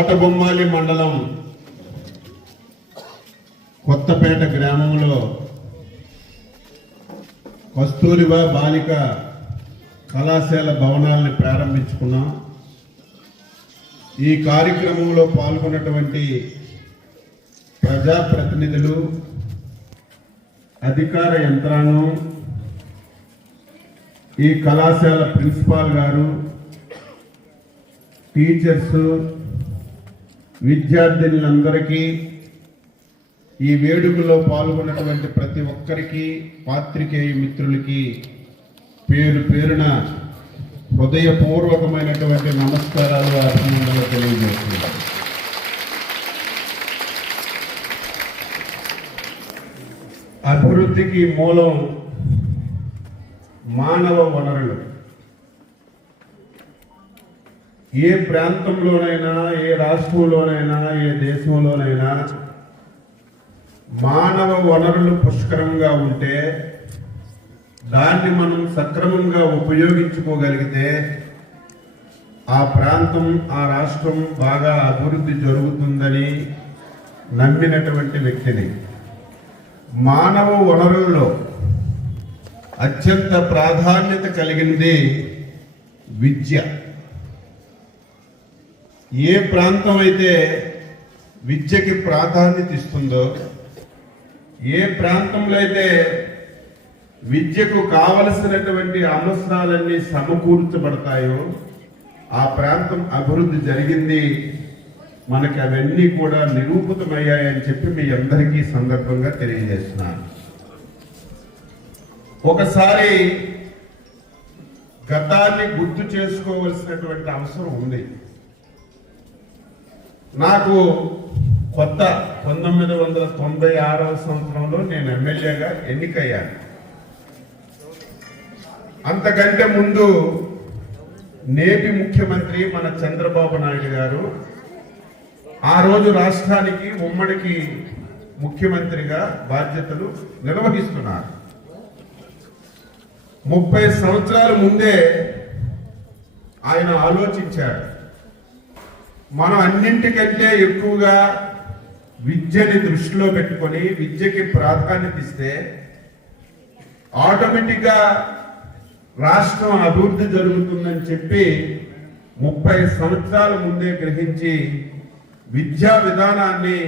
కోటబొమ్మాలి మండలం కొత్తపేట గ్రామంలో కస్తూరిబా బాలిక కళాశాల భవనాలను ప్రారంభించుకున్నాం. ఈ కార్యక్రమంలో పాల్గొన్నటువంటి ప్రజాప్రతినిధులు, అధికార యంత్రాంగం, ఈ కళాశాల ప్రిన్సిపాల్ గారు, టీచర్స్, విద్యార్థినులందరికీ, ఈ వేడుకలో పాల్గొన్నటువంటి ప్రతి ఒక్కరికి, పాత్రికేయ మిత్రులకి పేరు పేరున హృదయపూర్వకమైనటువంటి నమస్కారాలు, అభినందనలు తెలియజేస్తున్నాను. అభివృద్ధికి మూలం మానవ వనరులు. ఏ ప్రాంతంలోనైనా, ఏ రాష్ట్రంలోనైనా, ఏ దేశంలోనైనా మానవ వనరులు పుష్కలంగా ఉంటే, దాన్ని మనం సక్రమంగా ఉపయోగించుకోగలిగితే ఆ ప్రాంతం, ఆ రాష్ట్రం బాగా అభివృద్ధి జరుగుతుందని నమ్మినటువంటి వ్యక్తిని. మానవ వనరుల్లో అత్యంత ప్రాధాన్యత కలిగింది విద్య. ఏ ప్రాంతం అయితే విద్యకి ప్రాధాన్యత ఇస్తుందో, ఏ ప్రాంతంలో అయితే విద్యకు కావలసినటువంటి అవసరాలన్నీ సమకూర్చబడతాయో ఆ ప్రాంతం అభివృద్ధి జరిగింది. మనకి అవన్నీ కూడా నిరూపితమయ్యాయని చెప్పి మీ అందరికీ సందర్భంగా తెలియజేస్తున్నాను. ఒకసారి గతాన్ని గుర్తు చేసుకోవలసినటువంటి అవసరం ఉంది. నాకు కొత్త 1996వ సంవత్సరంలో నేను ఎమ్మెల్యేగా ఎన్నికయ్యాను. అంతకంటే ముందు నేటి ముఖ్యమంత్రి మన చంద్రబాబు నాయుడు గారు ఆ రోజు రాష్ట్రానికి ఉమ్మడికి ముఖ్యమంత్రిగా బాధ్యతలు నిర్వహిస్తున్నారు. 30 సంవత్సరాల ముందే ఆయన ఆలోచించారు, మనం అన్నింటికంటే ఎక్కువగా విద్యని దృష్టిలో పెట్టుకొని విద్యకి ప్రాధాన్యత ఇస్తే ఆటోమేటిక్గా రాష్ట్రం అభివృద్ధి జరుగుతుందని చెప్పి 30 సంవత్సరాల ముందే గ్రహించి విద్యా విధానాన్ని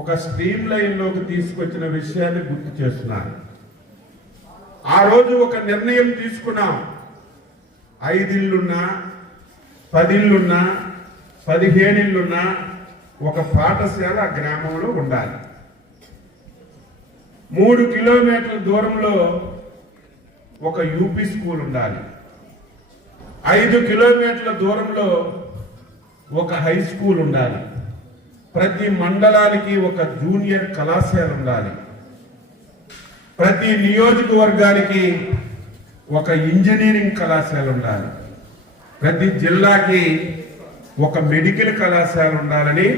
ఒక స్ట్రీమ్ లైన్లోకి తీసుకొచ్చిన విషయాన్ని గుర్తు చేస్తున్నాను. ఆ రోజు ఒక నిర్ణయం తీసుకున్నాం, 5 ఇళ్ళున్నా, 10 ఇళ్ళున్నా, 15 ఇళ్ళున్నా ఒక పాఠశాల ఆ గ్రామంలో ఉండాలి. 3 కిలోమీటర్ల దూరంలో ఒక యూపీ స్కూల్ ఉండాలి. 5 కిలోమీటర్ల దూరంలో ఒక హై స్కూల్ ఉండాలి. ప్రతి మండలానికి ఒక జూనియర్ కళాశాల ఉండాలి. ప్రతి నియోజకవర్గానికి ఒక ఇంజనీరింగ్ కళాశాల ఉండాలి. ప్రతి జిల్లాకి ఒక మెడికల్ కళాశాల ఉండాలని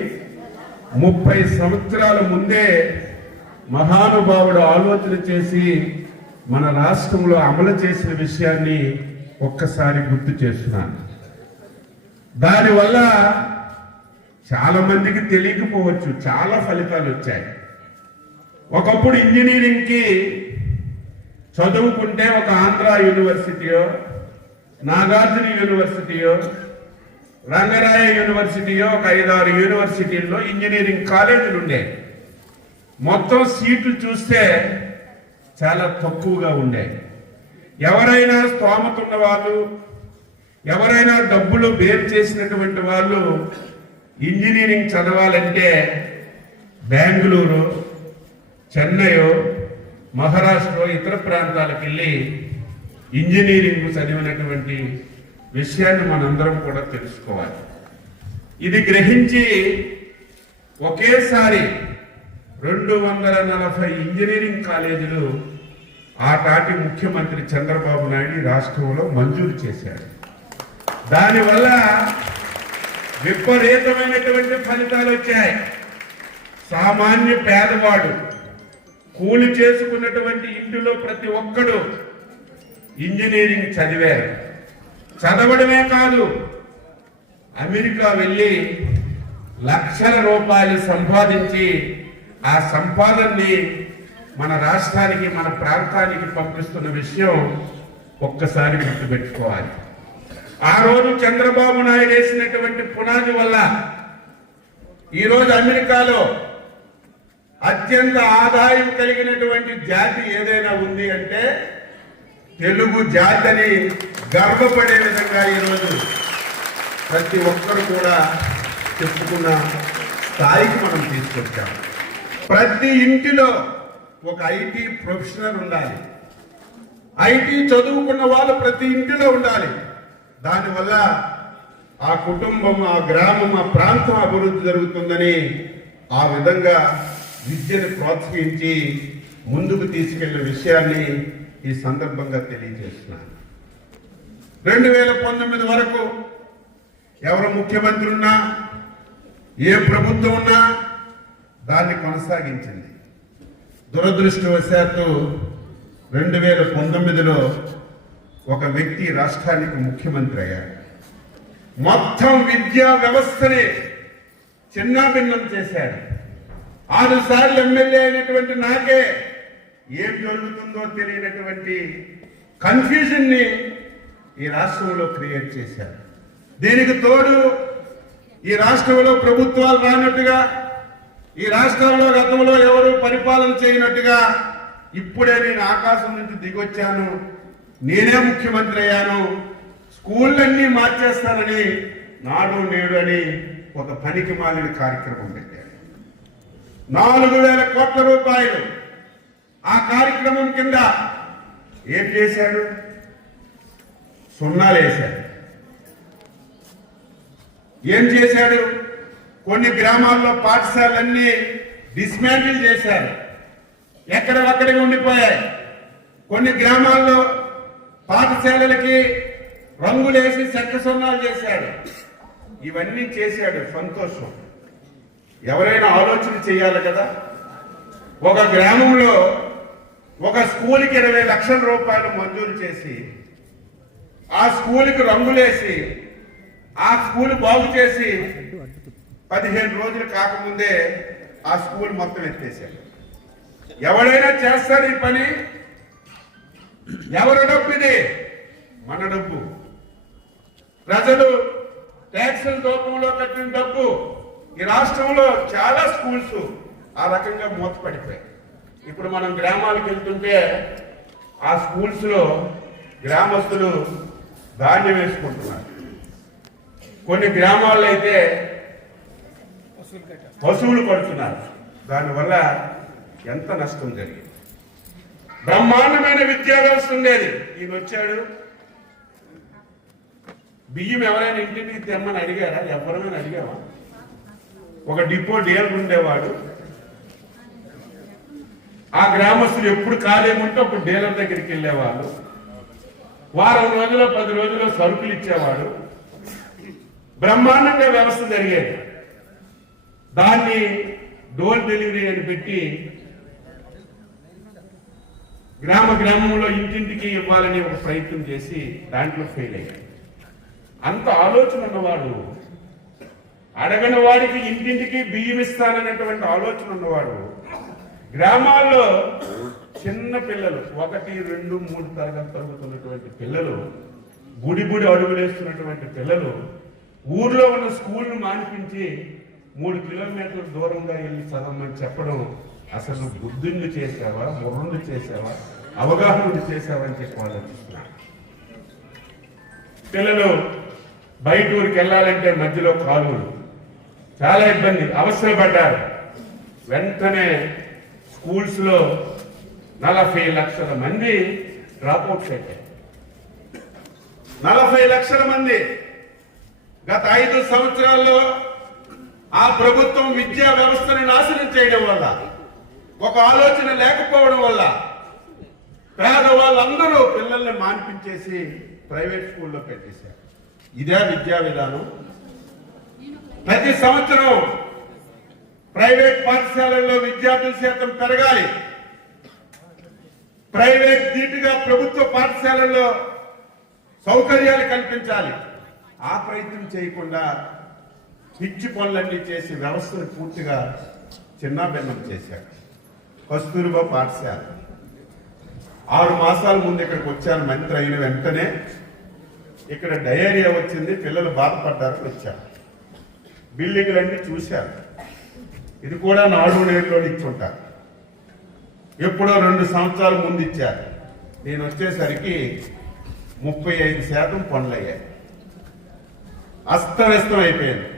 30 సంవత్సరాల ముందే మహానుభావుడు ఆలోచన చేసి మన రాష్ట్రంలో అమలు చేసిన విషయాన్ని ఒక్కసారి గుర్తు చేస్తున్నాను. దానివల్ల చాలా మందికి తెలియకపోవచ్చు, చాలా ఫలితాలు వచ్చాయి. ఒకప్పుడు ఇంజనీరింగ్కి చదువుకుంటే ఒక ఆంధ్ర యూనివర్సిటీయో, నాగార్జున యూనివర్సిటీయో, రంగరాయ యూనివర్సిటీయో, ఒక 5-6 యూనివర్సిటీల్లో ఇంజనీరింగ్ కాలేజీలు ఉండే. మొత్తం సీట్లు చూస్తే చాలా తక్కువగా ఉండే. ఎవరైనా స్తోమత ఉన్న వాళ్ళు, ఎవరైనా డబ్బులు బేర్ చేసినటువంటి వాళ్ళు ఇంజనీరింగ్ చదవాలంటే బెంగళూరు, చెన్నై, మహారాష్ట్ర, ఇతర ప్రాంతాలకు వెళ్ళి ఇంజనీరింగ్ చదివినటువంటి విషయాన్ని మనందరం కూడా తెలుసుకోవాలి. ఇది గ్రహించి ఒకేసారి 240 ఇంజనీరింగ్ కాలేజీలు ఆనాటి ముఖ్యమంత్రి చంద్రబాబు నాయుడు రాష్ట్రంలో మంజూరు చేశాడు. దానివల్ల విపరీతమైనటువంటి ఫలితాలు వచ్చాయి. సామాన్య పేదవాడు, కూలి చేసుకున్నటువంటి ఇంటిలో ప్రతి ఒక్కడు ఇంజనీరింగ్ చదివారు. చదవడమే కాదు, అమెరికా వెళ్ళి లక్షల రూపాయలు సంపాదించి ఆ సంపాదనని మన రాష్ట్రానికి మన ప్రాంతానికి పంపిస్తున్న విషయం ఒక్కసారి గుర్తుపెట్టుకోవాలి. ఆ రోజు చంద్రబాబు నాయుడు వేసినటువంటి పునాది వల్ల ఈరోజు అమెరికాలో అత్యంత ఆదాయం కలిగినటువంటి జాతి ఏదైనా ఉంది అంటే తెలుగు జాతిని గర్వపడే విధంగా ఈరోజు ప్రతి ఒక్కరు కూడా చెప్పుకున్న స్థాయికి మనం తీసుకొచ్చాం. ప్రతి ఇంటిలో ఒక ఐటీ ప్రొఫెషనల్ ఉండాలి. ఐటీ చదువుకున్న వాళ్ళు ప్రతి ఇంటిలో ఉండాలి. దానివల్ల ఆ కుటుంబం, ఆ గ్రామం, ఆ ప్రాంతం అభివృద్ధి జరుగుతుందని ఆ విధంగా విద్యను ప్రోత్సహించి ముందుకు తీసుకెళ్లిన విషయాన్ని ఈ సందర్భంగా తెలియజేస్తున్నాను. 2019 వరకు ఎవరు ముఖ్యమంత్రి ఉన్నా, ఏ ప్రభుత్వం ఉన్నా దాన్ని కొనసాగించింది. దురదృష్టవశాత్తు 2019లో ఒక వ్యక్తి రాష్ట్రానికి ముఖ్యమంత్రి అయ్యాడు. మొత్తం విద్యా వ్యవస్థని చిన్నాభిన్నం చేశాడు. 6 సార్లు ఎమ్మెల్యే అయినటువంటి నాకే ఏం జరుగుతుందో తెలియనటువంటి కన్ఫ్యూజన్ ని ఈ రాష్ట్రంలో క్రియేట్ చేశారు. దీనికి తోడు ఈ రాష్ట్రంలో ప్రభుత్వాలు రానట్టుగా, ఈ రాష్ట్రంలో గతంలో ఎవరు పరిపాలన చేయనట్టుగా ఇప్పుడే నేను ఆకాశం నుంచి దిగొచ్చాను, నేనే ముఖ్యమంత్రి అయ్యాను, స్కూళ్ళన్నీ మార్చేస్తానని నాడు నేడు అని ఒక పనికి మాలిన కార్యక్రమం పెట్టాడు. 4,000 కోట్ల రూపాయలు ఆ కార్యక్రమం కింద ఏం చేశాడు? సున్నాలు వేశాడు. ఏం చేశాడు? కొన్ని గ్రామాల్లో పాఠశాలన్నీ డిస్మాంటిల్ చేశారు, ఎక్కడొక్కడే ఉండిపోయాయి. కొన్ని గ్రామాల్లో పాఠశాలలకి రంగులేసి చెక్క సున్నాలు చేశాడు. ఇవన్నీ చేశాడు, సంతోషం. ఎవరైనా ఆలోచన చేయాలి కదా. ఒక గ్రామంలో ఒక స్కూల్కి 20 లక్షల రూపాయలు మంజూరు చేసి ఆ స్కూల్కి రంగులేసి ఆ స్కూల్ బాగు చేసి 15 రోజులు కాకముందే ఆ స్కూల్ మొత్తం ఎత్తేసాడు. ఎవరైనా చేస్తారు ఈ పని? ఎవరి డబ్బు ఇది? మన డబ్బు. ప్రజలు ట్యాక్సుల రూపంలో కట్టిన డబ్బు. ఈ రాష్ట్రంలో చాలా స్కూల్స్ ఆ రకంగా మూతపడిపోయాయి. ఇప్పుడు మనం గ్రామాలకు వెళ్తుంటే ఆ స్కూల్స్ లో గ్రామస్తులు ధాన్యం వేసుకుంటున్నారు. కొన్ని గ్రామాల్లో అయితే పశువులు పడుతున్నారు. దానివల్ల ఎంత నష్టం జరిగింది. బ్రహ్మాండమైన విద్యా వ్యవస్థ ఉండేది. ఈయన వచ్చాడు, బియ్యం ఎవరైనా ఇంటికి తెమ్మని అడిగారా? ఎవరైనా అడిగావా? ఒక డిపో డీలర్ ఉండేవాడు. ఆ గ్రామస్తులు ఎప్పుడు ఖాళీగా అప్పుడు డీలర్ దగ్గరికి వెళ్ళేవాళ్ళు. వారం రోజులు 10 రోజులు సరుకులు ఇచ్చేవాడు. బ్రహ్మాండంగా వ్యవస్థ జరిగేది. దాన్ని డోర్ డెలివరీ అని పెట్టి గ్రామంలో ఇంటింటికి ఇవ్వాలని ఒక ప్రయత్నం చేసి దాంట్లో ఫెయిల్ అయ్యాడు. అంత ఆలోచన ఉన్నవాడు, అడగని వాడికి ఇంటింటికి బియ్యం ఇస్తాననేటువంటి ఆలోచన ఉన్నవాడు, గ్రామాల్లో చిన్న పిల్లలు 1, 2, 3 తరగతి చదువుతున్నటువంటి పిల్లలు, గుడి అడుగులేస్తున్నటువంటి పిల్లలు ఊర్లో ఉన్న స్కూల్ను మానిపించి 3 కిలోమీటర్ల దూరంగా వెళ్ళి చదవమని చెప్పడం అసలు బుద్ధుండి చేసావా, బుర్రుండి చేసావా, అవగాహన చేసావా అని చెప్పి ఆలోచిస్తున్నాను. పిల్లలు బయట ఊరికి వెళ్ళాలంటే మధ్యలో కాలువలు, చాలా ఇబ్బంది, అవసరపడ్డారు. వెంటనే స్కూల్స్ లో 40 లక్షల మంది డ్రాప్అవుట్స్ అయ్యారు. 40 లక్షల మంది. గత 5 సంవత్సరాల్లో ఆ ప్రభుత్వం విద్యా వ్యవస్థని నాశనం చేయడం వల్ల, ఒక ఆలోచన లేకపోవడం వల్ల పేదవాళ్ళందరూ పిల్లల్ని మాన్పించేసి ప్రైవేట్ స్కూల్లో పెట్టేశారు. ఇదే విద్యా విధానం. ప్రతి సంవత్సరం ప్రైవేట్ పాఠశాలల్లో విద్యార్థుల శాతం పెరగాలి. ప్రైవేట్ ధీటుగా ప్రభుత్వ పాఠశాలల్లో సౌకర్యాలు కల్పించాలి. ఆ ప్రయత్నం చేయకుండా పిచ్చి పనులన్నీ చేసి వ్యవస్థను పూర్తిగా చిన్నాభిన్నం చేశారు. కస్తూరిబా పాఠశాల 6 మాసాల ముందు ఇక్కడికి వచ్చాను. మంత్రి అయిన వెంటనే ఇక్కడ డయేరియా వచ్చింది, పిల్లలు బాధపడ్డారు, వచ్చారు. బిల్డింగ్లన్నీ చూశారు. ఇది కూడా 4 నెలల్లో ఇచ్చుంటారు. ఎప్పుడో 2 సంవత్సరాల ముందు ఇచ్చారు. నేను వచ్చేసరికి 35% పనులయ్యాయి. అస్తవ్యస్తం అయిపోయింది.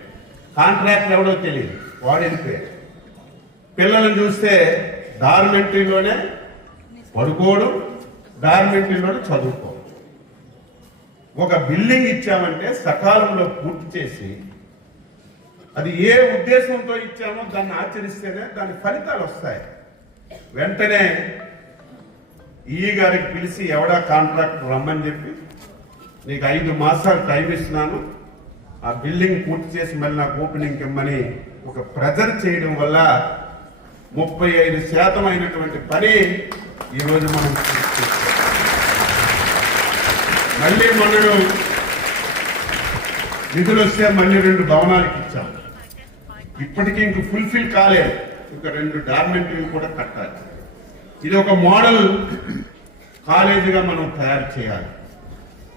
కాంట్రాక్ట్ ఎవడో తెలియదు, వాడు వెళ్ళిపోయాడు. పిల్లలను చూస్తే డార్మెంటరీలోనే పడుకోవడం, డార్మెంటరీలోనే చదువుకోవడం. ఒక బిల్డింగ్ ఇచ్చామంటే సకాలంలో పూర్తి చేసి, అది ఏ ఉద్దేశంతో ఇచ్చామో దాన్ని ఆచరిస్తేనే దాని ఫలితాలు వస్తాయి. వెంటనే ఈ గారికి పిలిచి ఎవడా కాంట్రాక్టర్ రమ్మని చెప్పి, నీకు 5 మాసాలు టైం ఇస్తున్నాను, ఆ బిల్డింగ్ పూర్తి చేసి మళ్ళీ నాకు ఓపెనింగ్ ఇమ్మని ఒక ప్రెజర్ చేయడం వల్ల 35% అయినటువంటి పని ఈరోజు మనం మళ్ళీ మొన్నడు నిధులు వస్తే మళ్ళీ 2 భవనాలకు ఇచ్చాం. ఇప్పటికీ ఇంక ఫుల్ఫిల్ కాలేదు, ఇంకా 2 డార్మెంటరీలు కూడా కట్టాలి. ఇది ఒక మోడల్ కాలేజీగా మనం తయారు చేయాలి.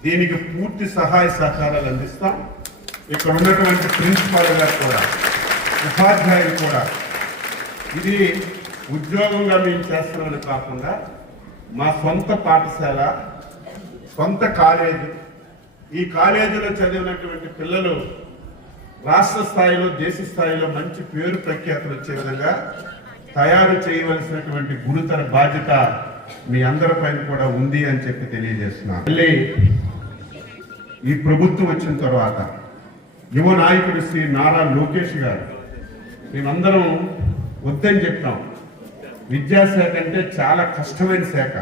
దీనికి పూర్తి సహాయ సహకారాలు అందిస్తాం. ఇక్కడ ఉన్నటువంటి ప్రిన్సిపాల్ గారు కూడా, ఉపాధ్యాయులు కూడా, ఇది ఉద్యోగంగా మేము చేస్తున్నామని కాకుండా మా సొంత పాఠశాల, సొంత కాలేజీ. ఈ కాలేజీలో చదివినటువంటి పిల్లలు రాష్ట్ర స్థాయిలో, దేశ స్థాయిలో మంచి పేరు ప్రఖ్యాతులు వచ్చే విధంగా తయారు చేయవలసినటువంటి గురుతర బాధ్యత మీ అందరిపైన కూడా ఉంది అని చెప్పి తెలియజేస్తున్నాను. మళ్ళీ ఈ ప్రభుత్వం వచ్చిన తర్వాత యువ నాయకుడు శ్రీ నారా లోకేష్ గారు, మేమందరం వద్దని చెప్తాం. విద్యాశాఖ అంటే చాలా కష్టమైన శాఖ,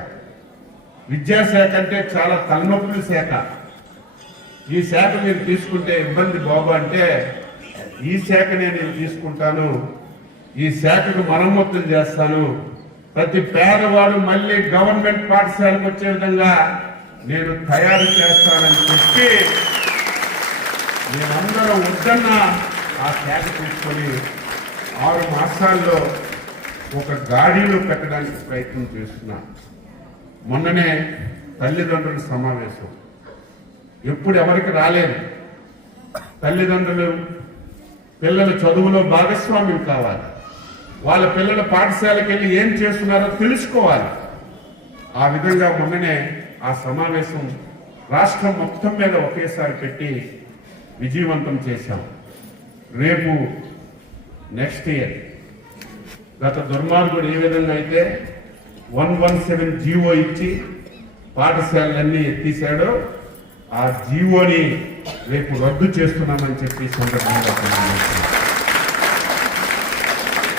విద్యాశాఖ అంటే చాలా తలనొప్పుల శాఖ. ఈ శాఖ మీరు తీసుకుంటే ఇబ్బంది బాబు అంటే, ఈ శాఖనే నేను తీసుకుంటాను, ఈ శాఖకు మరమ్మతులు చేస్తాను, ప్రతి పేదవాడు మళ్ళీ గవర్నమెంట్ పాఠశాలకు వచ్చే విధంగా నేను తయారు చేస్తానని చెప్పి మేమందరం వద్దన్న ఆ శాఖ తీసుకొని 6 మాసాల్లో ఒక గాడిలో పెట్టడానికి ప్రయత్నం చేస్తున్నాను. మొన్ననే తల్లిదండ్రుల సమావేశం, ఎప్పుడు ఎవరికి రాలేదు. తల్లిదండ్రులు పిల్లల చదువులో భాగస్వామ్యం కావాలి, వాళ్ళ పిల్లల పాఠశాలకు వెళ్ళి ఏం చేస్తున్నారో తెలుసుకోవాలి. ఆ విధంగా మొన్ననే ఆ సమావేశం రాష్ట్రం మొత్తం మీద ఒకేసారి పెట్టి విజయవంతం చేశాం. రేపు నెక్స్ట్ ఇయర్ గత దుర్మార్గుడు ఏ విధంగా అయితే 117 జీవో ఇచ్చి పాఠశాలలన్నీ ఎత్తేసాడో, ఆ జీవోని రేపు రద్దు చేస్తున్నామని చెప్పి సందర్భంగా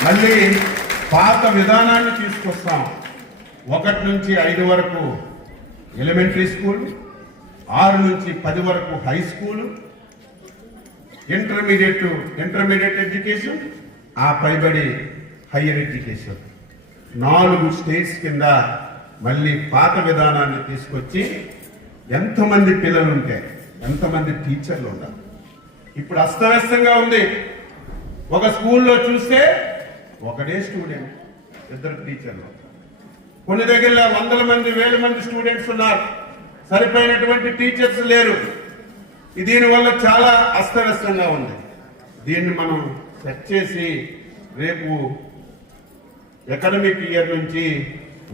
మళ్ళీ పాత విధానాన్ని తీసుకొస్తాం. 1 నుంచి 5 వరకు ఎలిమెంటరీ స్కూల్, 6 నుంచి 10 వరకు హై స్కూల్, ఇంటర్మీడియట్ ఎడ్యుకేషన్, ఆ పైబడి హయ్యర్ ఎడ్యుకేషన్. 4 స్టేట్స్ కింద మళ్ళీ పాత విధానాన్ని తీసుకొచ్చి ఎంతమంది పిల్లలు ఉంటే ఎంతమంది టీచర్లు ఉండాలి. ఇప్పుడు అస్తవ్యస్తంగా ఉంది. ఒక స్కూల్లో చూస్తే ఒకడే స్టూడెంట్, 2 టీచర్లు. కొన్ని దగ్గర 100 మంది 1000 మంది స్టూడెంట్స్ ఉన్నారు, సరిపోయినటువంటి టీచర్స్ లేరు. దీనివల్ల చాలా అస్తవ్యస్తంగా ఉంది. దీన్ని మనం సెట్ చేసి రేపు అకాడమిక్ ఇయర్ నుంచి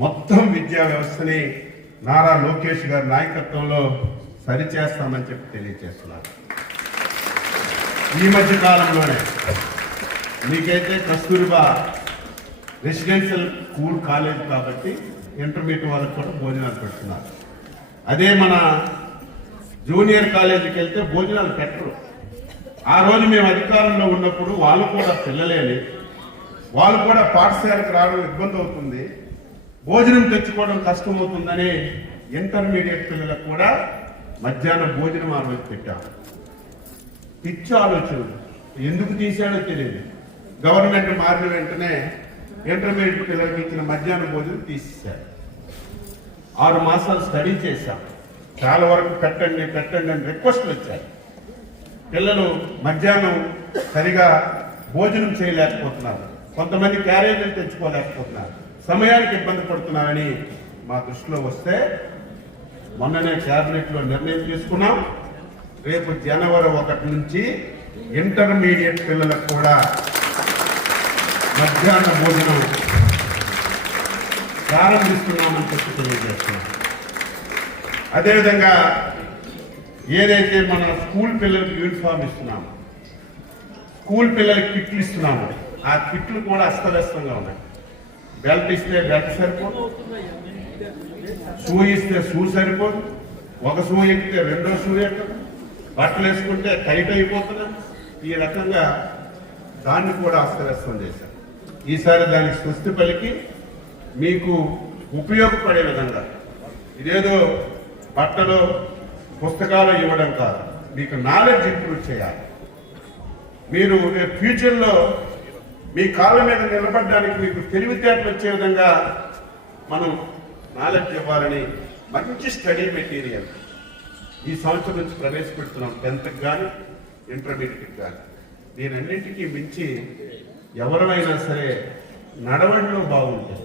మొత్తం విద్యా వ్యవస్థని నారా లోకేష్ గారి నాయకత్వంలో సరిచేస్తామని చెప్పి తెలియజేస్తున్నారు. ఈ మధ్య కాలంలోనే మీకైతే కస్తూరిబా రెసిడెన్షియల్ స్కూల్ కాలేజ్ కాబట్టి ఇంటర్మీడియట్ వాళ్ళకి కూడా భోజనాలు పెడుతున్నారు. అదే మన జూనియర్ కాలేజీకి వెళ్తే భోజనాలు పెట్టరు. ఆ రోజు మేము అధికారంలో ఉన్నప్పుడు వాళ్ళు కూడా పిల్లలేని, వాళ్ళు కూడా పాఠశాలకు రావడం ఇబ్బంది అవుతుంది, భోజనం తెచ్చుకోవడం కష్టమవుతుందని ఇంటర్మీడియట్ పిల్లలకు కూడా మధ్యాహ్నం భోజనం ఆ రోజు పెట్టాం. పిచ్చి ఆలోచన, ఎందుకు తీశాడో తెలియదు. గవర్నమెంట్ మారిన వెంటనే ఇంటర్మీడియట్ పిల్లలకి ఇచ్చిన మధ్యాహ్న భోజనం తీసేశారు. 6 మాసాలు స్టడీ చేశాం. చాలా వరకు పెట్టండి అని రిక్వెస్ట్లు వచ్చాయి. పిల్లలు మధ్యాహ్నం సరిగా భోజనం చేయలేకపోతున్నారు, కొంతమంది క్యారేజీలు తెచ్చుకోలేకపోతున్నారు, సమయానికి ఇబ్బంది పడుతున్నారని మా దృష్టిలో వస్తే మొన్ననే క్యాబినెట్లో నిర్ణయం తీసుకున్నాం. రేపు జనవరి 1 నుంచి ఇంటర్మీడియట్ పిల్లలకు కూడా మధ్యాహ్న భోజనం ప్రారంభిస్తున్నామని చెప్పి తెలియజేస్తున్నాం. అదేవిధంగా ఏదైతే మన స్కూల్ పిల్లలకి యూనిఫామ్ ఇస్తున్నాము, స్కూల్ పిల్లలకి కిట్లు ఇస్తున్నాము, ఆ కిట్లు కూడా అస్తవ్యస్తంగా ఉన్నాయి. బెల్ట్ ఇస్తే బెల్ట్ సరిపోదు, షూ ఇస్తే షూ సరిపోదు, ఒక షూ ఎక్కితే రెండో షూ ఎక్కదు, బట్టలు వేసుకుంటే టైట్ అయిపోతున్నాం. ఈ రకంగా దాన్ని కూడా అస్తవ్యస్తం చేశారు. ఈసారి దానికి స్వస్తి పలికి మీకు ఉపయోగపడే విధంగా, ఇదేదో బట్టలు పుస్తకాలు ఇవ్వడం కాదు, మీకు నాలెడ్జ్ ఇంప్రూవ్ చేయాలి. మీరు ఫ్యూచర్లో మీ కాళ్ళ మీద నిలబడడానికి మీకు తెలివితేటలు వచ్చే విధంగా మనం నాలెడ్జ్ ఇవ్వాలని మంచి స్టడీ మెటీరియల్ ఈ సంవత్సరం నుంచి ప్రవేశపెడుతున్నాం. 10th కానీ ఇంటర్మీడియట్కి కానీ. దీనన్నింటికీ మించి ఎవరైనా సరే నడవడిలో బాగుంటే,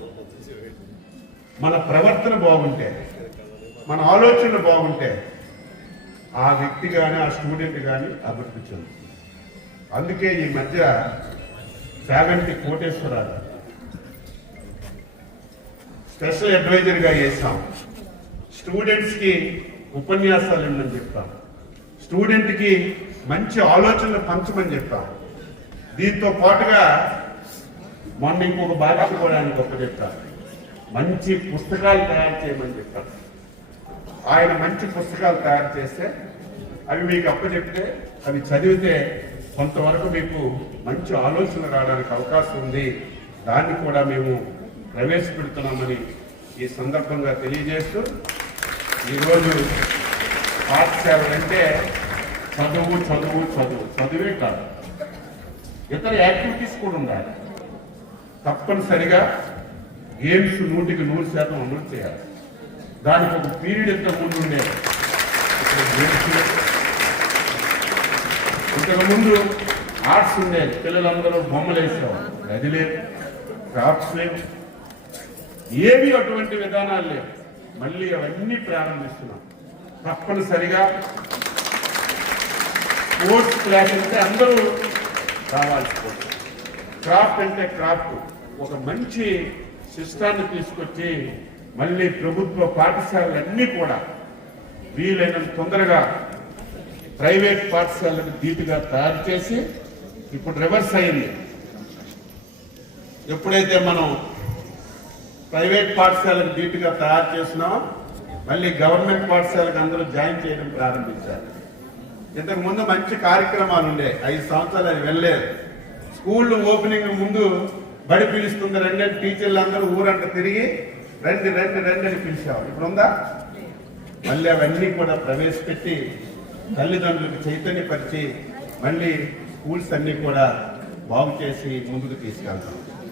మన ప్రవర్తన బాగుంటే, మన ఆలోచనలు బాగుంటే ఆ వ్యక్తి కానీ ఆ స్టూడెంట్ కానీ అభివృద్ధి చెందుతుంది. అందుకే ఈ మధ్య చాగంటి కోటేశ్వరరావు స్పెషల్ అడ్వైజర్గా చేశాం. స్టూడెంట్స్కి ఉపన్యాసాలు ఇవ్వమని చెప్తాం, స్టూడెంట్కి మంచి ఆలోచనలు పంచమని చెప్తాం. దీంతో పాటుగా మొన్న ఇంకొక బాధ్యత కూడా ఆయన గొప్ప చెప్తారు, మంచి పుస్తకాలు తయారు చేయమని చెప్తారు. ఆయన మంచి పుస్తకాలు తయారు చేస్తే అవి మీకు అప్పచెప్తే అవి చదివితే కొంతవరకు మీకు మంచి ఆలోచన రావడానికి అవకాశం ఉంది. దాన్ని కూడా మేము ప్రవేశపెడుతున్నామని ఈ సందర్భంగా తెలియజేస్తూ, ఈరోజు పాఠశాలంటే చదువు చదువు చదువు చదువే కాదు, ఇతర యాక్టివిటీస్ కూడా ఉండాలి. తప్పనిసరిగా గేమ్స్ 100% అమలు చేయాలి. దానికి ఒక పీరియడ్ ఎంత ముందు ఉండేది. ఇంతకుముందు ఆర్ట్స్ ఉండేది, పిల్లలందరూ బొమ్మలు వేసేవారు, అది లేదు, క్రాఫ్ట్స్ లేవు, ఏవి అటువంటి విధానాలు లేవు. మళ్ళీ అవన్నీ ప్రారంభిస్తున్నాం. తప్పనిసరిగా స్పోర్ట్స్ క్లాస్ అంటే అందరూ రావాల్సి పోతుంది. క్రాఫ్ట్ అంటే క్రాఫ్ట్ ఒక మంచి సిస్టాన్ని తీసుకొచ్చి మళ్ళీ ప్రభుత్వ పాఠశాలలన్నీ కూడా వీలైనంత తొందరగా ప్రైవేట్ పాఠశాలను ధీటుగా తయారు చేసి, ఇప్పుడు రివర్స్ అయింది. ఎప్పుడైతే మనం ప్రైవేట్ పాఠశాలను ధీటుగా తయారు చేసినామో మళ్ళీ గవర్నమెంట్ పాఠశాలకు అందరూ జాయిన్ చేయడం ప్రారంభించారు. ఇంతకు ముందు మంచి కార్యక్రమాలు ఉండే, 5 సంవత్సరాలు అది వెళ్ళలేదు. స్కూల్ ఓపెనింగ్ ముందు బడి పిలుస్తుంది రండి అని టీచర్లు అందరూ ఊరంట తిరిగి రండి రండి రండి అని పిలిచేవారు. ఇప్పుడు ఉందా? మళ్ళీ అవన్నీ కూడా ప్రవేశపెట్టి తల్లిదండ్రులకు చైతన్యపరిచి మళ్ళీ స్కూల్స్ అన్ని కూడా బాగు చేసి ముందుకు తీసుకెళ్తాం.